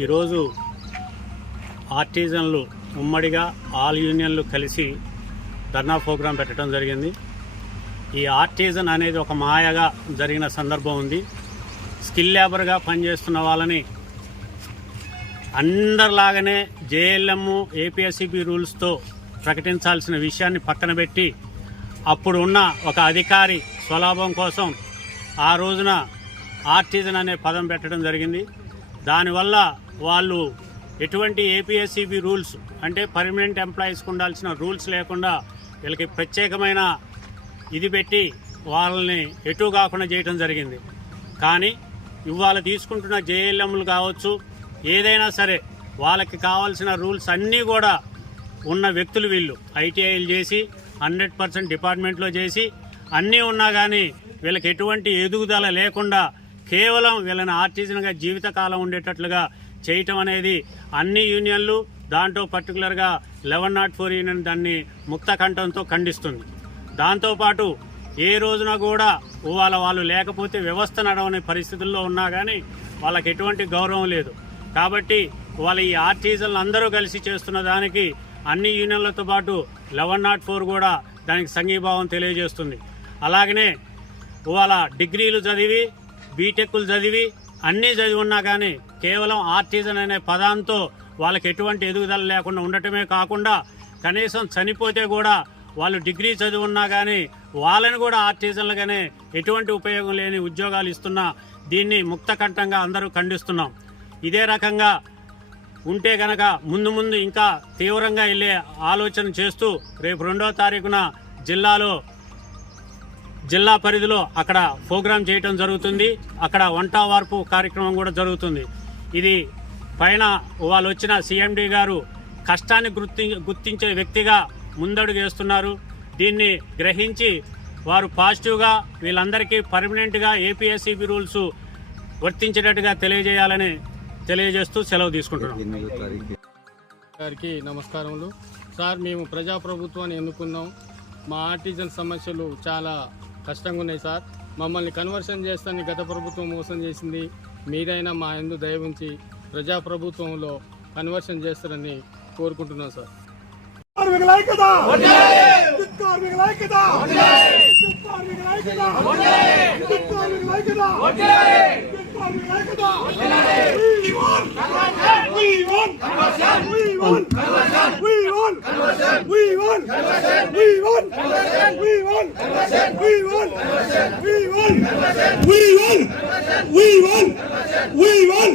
ఈరోజు ఆర్టిజన్లు ఉమ్మడిగా ఆల్ యూనియన్లు కలిసి ధర్నా ప్రోగ్రాం పెట్టడం జరిగింది. ఈ ఆర్టిజన్ అనేది ఒక మాయగా జరిగిన సందర్భం ఉంది. స్కిల్ లేబర్గా పనిచేస్తున్న వాళ్ళని అందరిలాగానే జేఎల్ఎం ఏపీఎస్సిబి రూల్స్తో ప్రకటించాల్సిన విషయాన్ని పక్కన పెట్టి అప్పుడు ఉన్న ఒక అధికారి స్వలాభం కోసం ఆ రోజున ఆర్టిజన్ అనే పదం పెట్టడం జరిగింది. దానివల్ల వాళ్ళు ఎటువంటి ఏపీఎస్సిబి రూల్స్ అంటే పర్మనెంట్ ఎంప్లాయీస్కి ఉండాల్సిన రూల్స్ లేకుండా వీళ్ళకి ప్రత్యేకమైన ఇది పెట్టి వాళ్ళని ఎటు కాకుండా చేయడం జరిగింది. కానీ ఇవాళ తీసుకుంటున్న జేఎల్ఎంలు కావచ్చు, ఏదైనా సరే వాళ్ళకి కావాల్సిన రూల్స్ అన్నీ కూడా ఉన్న వ్యక్తులు వీళ్ళు ఐటీఐలు చేసి 100% డిపార్ట్మెంట్లో చేసి అన్నీ ఉన్నా కానీ వీళ్ళకి ఎటువంటి ఎదుగుదల లేకుండా కేవలం వీళ్ళని ఆర్టిజన్గా జీవితకాలం ఉండేటట్లుగా చేయటం అనేది అన్ని యూనియన్లు, దాంట్లో పర్టికులర్గా 1104 యూనియన్ దాన్ని ముక్త కంఠంతో ఖండిస్తుంది. దాంతోపాటు ఏ రోజున కూడా వాళ్ళు లేకపోతే వ్యవస్థ నడవని పరిస్థితుల్లో ఉన్నా కానీ వాళ్ళకి ఎటువంటి గౌరవం లేదు. కాబట్టి వాళ్ళ ఈ ఆర్టిజన్లు అందరూ కలిసి చేస్తున్న దానికి అన్ని యూనియన్లతో పాటు 1104 కూడా దానికి సంఘీభావం తెలియజేస్తుంది. అలాగనే వాళ్ళ డిగ్రీలు చదివి బీటెక్లు చదివి అన్నీ చదివి ఉన్నా కానీ కేవలం ఆర్టిజన్ అనే పదాంతో వాళ్ళకి ఎటువంటి ఎదుగుదల లేకుండా ఉండటమే కాకుండా కనీసం చనిపోతే కూడా వాళ్ళు డిగ్రీ చదివి ఉన్నా కానీ వాళ్ళని కూడా ఆర్టిజన్లుగానే ఎటువంటి ఉపయోగం లేని ఉద్యోగాలు ఇస్తున్నా దీన్ని ముక్తకంఠంగా అందరూ ఖండిస్తున్నాం. ఇదే రకంగా ఉంటే కనుక ముందు ఇంకా తీవ్రంగా వెళ్ళే ఆలోచన చేస్తూ రేపు 2వ తారీఖున జిల్లా పరిధిలో అక్కడ ప్రోగ్రాం చేయటం జరుగుతుంది. అక్కడ వంట వార్పు కార్యక్రమం కూడా జరుగుతుంది. ఇది పైన వాళ్ళు వచ్చిన సిఎండి గారు కష్టాన్ని గుర్తించే వ్యక్తిగా ముందడుగు వేస్తున్నారు. దీన్ని గ్రహించి వారు పాజిటివ్గా వీళ్ళందరికీ పర్మనెంట్గా ఏపీఎస్సిబి రూల్స్ వర్తించేటట్టుగా తెలియజేస్తూ సెలవు తీసుకుంటున్నాం. గారికి నమస్కారములు. సార్, మేము ప్రజాప్రభుత్వాన్ని ఎన్నుకున్నాం. మా ఆర్టిజన్ సమస్యలు చాలా కష్టంగా ఉన్నాయి సార్. మమ్మల్ని కన్వర్షన్ చేస్తానని గత ప్రభుత్వం మోసం చేసింది. మీరైనా మా యందు దయ ఉంచి ప్రజాప్రభుత్వంలో కన్వర్షన్ చేస్తారని కోరుకుంటున్నాం సార్. We won!